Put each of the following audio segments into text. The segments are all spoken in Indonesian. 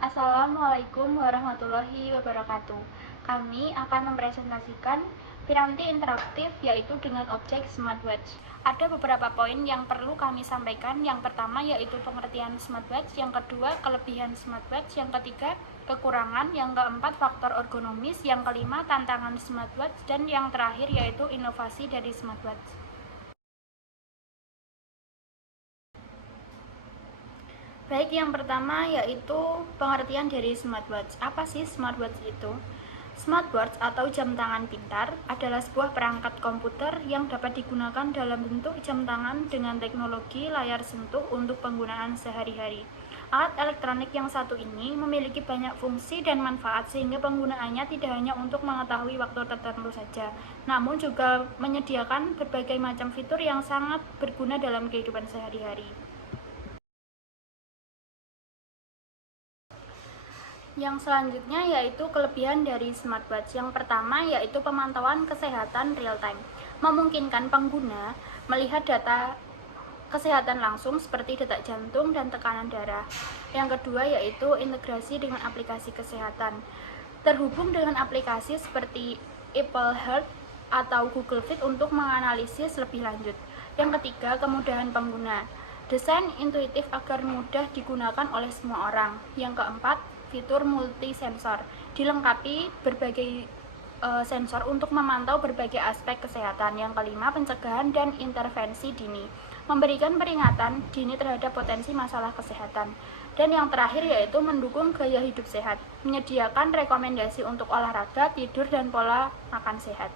Assalamualaikum warahmatullahi wabarakatuh. Kami akan mempresentasikan piranti interaktif yaitu dengan objek smartwatch. Ada beberapa poin yang perlu kami sampaikan. Yang pertama yaitu pengertian smartwatch, yang kedua kelebihan smartwatch, yang ketiga kekurangan, yang keempat faktor ergonomis, yang kelima tantangan smartwatch, dan yang terakhir yaitu inovasi dari smartwatch. Baik, yang pertama yaitu pengertian dari smartwatch. Apa sih smartwatch itu? Smartwatch atau jam tangan pintar adalah sebuah perangkat komputer yang dapat digunakan dalam bentuk jam tangan dengan teknologi layar sentuh untuk penggunaan sehari-hari. Alat elektronik yang satu ini memiliki banyak fungsi dan manfaat sehingga penggunaannya tidak hanya untuk mengetahui waktu tertentu saja, namun juga menyediakan berbagai macam fitur yang sangat berguna dalam kehidupan sehari-hari. Yang selanjutnya yaitu kelebihan dari smartwatch. Yang pertama yaitu pemantauan kesehatan real time. Memungkinkan pengguna melihat data kesehatan langsung seperti detak jantung dan tekanan darah. Yang kedua yaitu integrasi dengan aplikasi kesehatan. Terhubung dengan aplikasi seperti Apple Health atau Google Fit untuk menganalisis lebih lanjut. Yang ketiga, kemudahan pengguna. Desain intuitif agar mudah digunakan oleh semua orang. Yang keempat, fitur multi sensor, dilengkapi berbagai sensor untuk memantau berbagai aspek kesehatan. Yang kelima, pencegahan dan intervensi dini, memberikan peringatan dini terhadap potensi masalah kesehatan. Dan yang terakhir yaitu mendukung gaya hidup sehat, menyediakan rekomendasi untuk olahraga, tidur, dan pola makan sehat.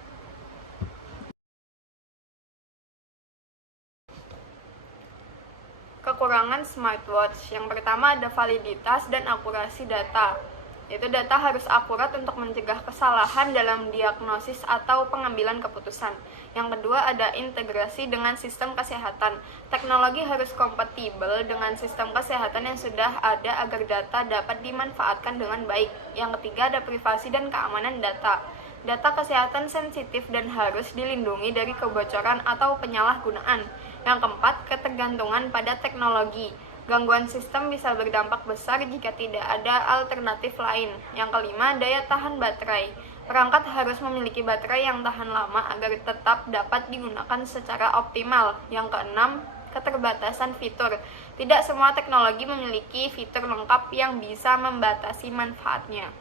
Kekurangan smartwatch. Yang pertama ada validitas dan akurasi data. Yaitu data harus akurat untuk mencegah kesalahan dalam diagnosis atau pengambilan keputusan. Yang kedua ada integrasi dengan sistem kesehatan. Teknologi harus kompatibel dengan sistem kesehatan yang sudah ada agar data dapat dimanfaatkan dengan baik. Yang ketiga ada privasi dan keamanan data. Data kesehatan sensitif dan harus dilindungi dari kebocoran atau penyalahgunaan. Yang keempat, ketergantungan pada teknologi. Gangguan sistem bisa berdampak besar jika tidak ada alternatif lain. Yang kelima, daya tahan baterai. Perangkat harus memiliki baterai yang tahan lama agar tetap dapat digunakan secara optimal. Yang keenam, keterbatasan fitur. Tidak semua teknologi memiliki fitur lengkap yang bisa membatasi manfaatnya.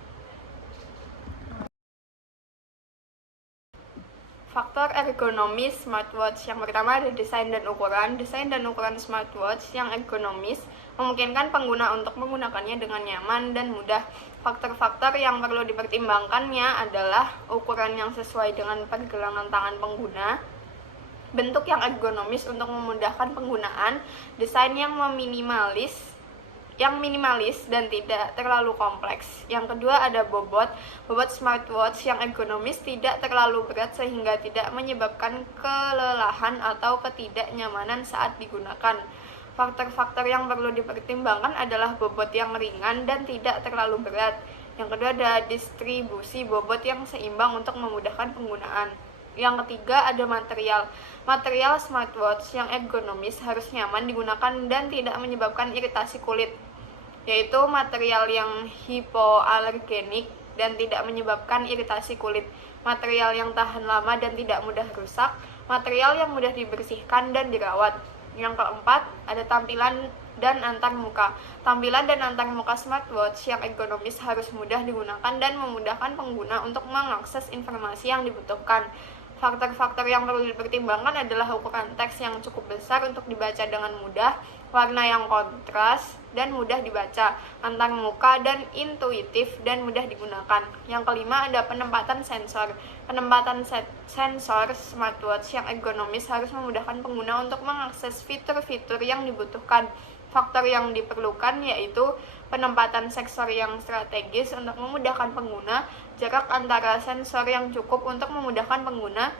Faktor ergonomis smartwatch. Yang pertama ada desain dan ukuran. Desain dan ukuran smartwatch yang ergonomis memungkinkan pengguna untuk menggunakannya dengan nyaman dan mudah. Faktor-faktor yang perlu dipertimbangkannya adalah ukuran yang sesuai dengan pergelangan tangan pengguna, bentuk yang ergonomis untuk memudahkan penggunaan, desain yang minimalis dan tidak terlalu kompleks. Yang kedua ada bobot smartwatch yang ergonomis, tidak terlalu berat sehingga tidak menyebabkan kelelahan atau ketidaknyamanan saat digunakan. Faktor-faktor yang perlu dipertimbangkan adalah bobot yang ringan dan tidak terlalu berat. Yang kedua ada distribusi bobot yang seimbang untuk memudahkan penggunaan. Yang ketiga ada material. Material smartwatch yang ergonomis harus nyaman digunakan dan tidak menyebabkan iritasi kulit, yaitu material yang hipoalergenik dan tidak menyebabkan iritasi kulit, material yang tahan lama dan tidak mudah rusak, material yang mudah dibersihkan dan dirawat. Yang keempat ada tampilan dan antarmuka. Tampilan dan antarmuka smartwatch yang ergonomis harus mudah digunakan dan memudahkan pengguna untuk mengakses informasi yang dibutuhkan. Faktor-faktor yang perlu dipertimbangkan adalah ukuran teks yang cukup besar untuk dibaca dengan mudah, warna yang kontras dan mudah dibaca, antarmuka dan intuitif dan mudah digunakan. Yang kelima ada penempatan sensor. Penempatan sensor smartwatch yang ergonomis harus memudahkan pengguna untuk mengakses fitur-fitur yang dibutuhkan. Faktor yang diperlukan yaitu penempatan sensor yang strategis untuk memudahkan pengguna, jarak antara sensor yang cukup untuk memudahkan pengguna,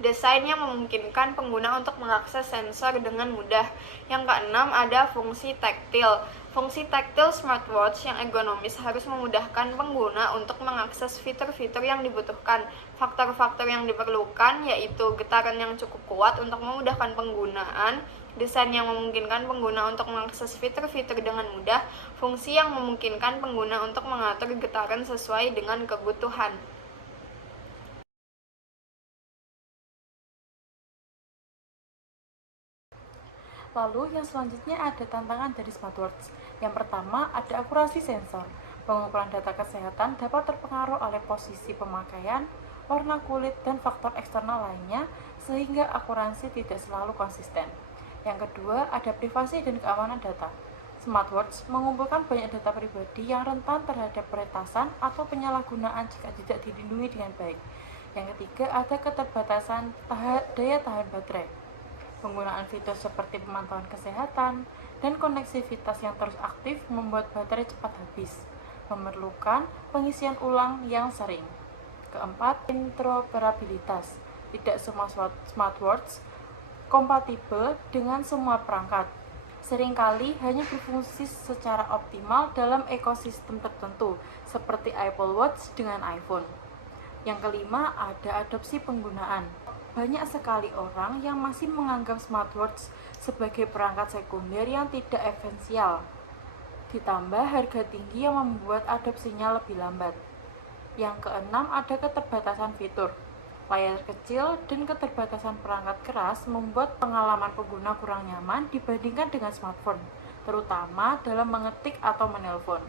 Desain yang memungkinkan pengguna untuk mengakses sensor dengan mudah. Yang keenam, ada fungsi taktil. Fungsi taktil smartwatch yang ergonomis harus memudahkan pengguna untuk mengakses fitur-fitur yang dibutuhkan. Faktor-faktor yang diperlukan yaitu getaran yang cukup kuat untuk memudahkan penggunaan, desain yang memungkinkan pengguna untuk mengakses fitur-fitur dengan mudah, fungsi yang memungkinkan pengguna untuk mengatur getaran sesuai dengan kebutuhan. Lalu yang selanjutnya ada tantangan dari smartwatch. Yang pertama ada akurasi sensor. Pengumpulan data kesehatan dapat terpengaruh oleh posisi pemakaian, warna kulit, dan faktor eksternal lainnya sehingga akurasi tidak selalu konsisten. Yang kedua ada privasi dan keamanan data. Smartwatch mengumpulkan banyak data pribadi yang rentan terhadap peretasan atau penyalahgunaan jika tidak dilindungi dengan baik. Yang ketiga ada keterbatasan daya tahan baterai. Penggunaan fitur seperti pemantauan kesehatan dan koneksivitas yang terus aktif membuat baterai cepat habis, memerlukan pengisian ulang yang sering. Keempat, interoperabilitas. Tidak semua smartwatch kompatibel dengan semua perangkat. Seringkali hanya berfungsi secara optimal dalam ekosistem tertentu, seperti Apple Watch dengan iPhone. Yang kelima, ada adopsi penggunaan. Banyak sekali orang yang masih menganggap smartwatch sebagai perangkat sekunder yang tidak esensial. Ditambah harga tinggi yang membuat adopsinya lebih lambat. Yang keenam, ada keterbatasan fitur. Layar kecil dan keterbatasan perangkat keras membuat pengalaman pengguna kurang nyaman dibandingkan dengan smartphone, terutama dalam mengetik atau menelpon.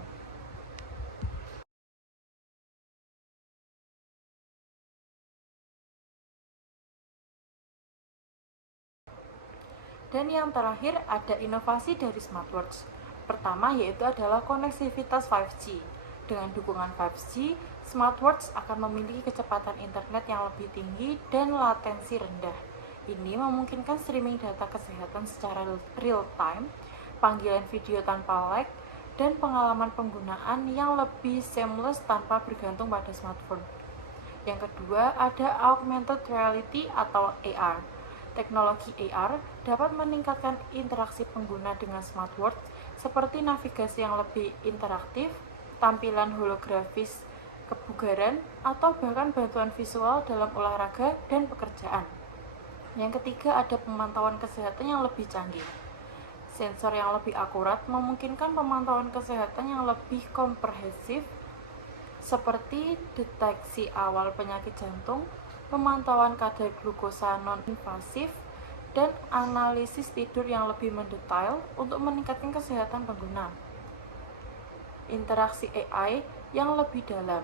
Dan yang terakhir ada inovasi dari smartwatch. Pertama yaitu adalah koneksivitas 5G. Dengan dukungan 5G, smartwatch akan memiliki kecepatan internet yang lebih tinggi dan latensi rendah. Ini memungkinkan streaming data kesehatan secara real time, panggilan video tanpa lag, dan pengalaman penggunaan yang lebih seamless tanpa bergantung pada smartphone. Yang kedua ada augmented reality atau AR. Teknologi AR dapat meningkatkan interaksi pengguna dengan smartwatch seperti navigasi yang lebih interaktif, tampilan holografis kebugaran, atau bahkan bantuan visual dalam olahraga dan pekerjaan. Yang ketiga ada pemantauan kesehatan yang lebih canggih. Sensor yang lebih akurat memungkinkan pemantauan kesehatan yang lebih komprehensif seperti deteksi awal penyakit jantung, pemantauan kadar glukosa non-invasif, dan analisis tidur yang lebih mendetail untuk meningkatkan kesehatan pengguna. Interaksi AI yang lebih dalam.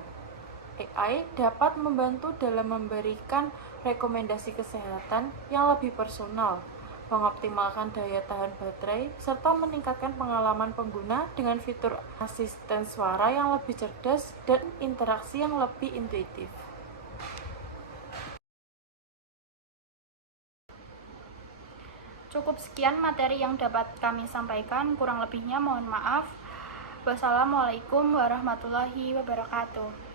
AI dapat membantu dalam memberikan rekomendasi kesehatan yang lebih personal, mengoptimalkan daya tahan baterai, serta meningkatkan pengalaman pengguna dengan fitur asisten suara yang lebih cerdas dan interaksi yang lebih intuitif. Cukup sekian materi yang dapat kami sampaikan, kurang lebihnya mohon maaf. Wassalamualaikum warahmatullahi wabarakatuh.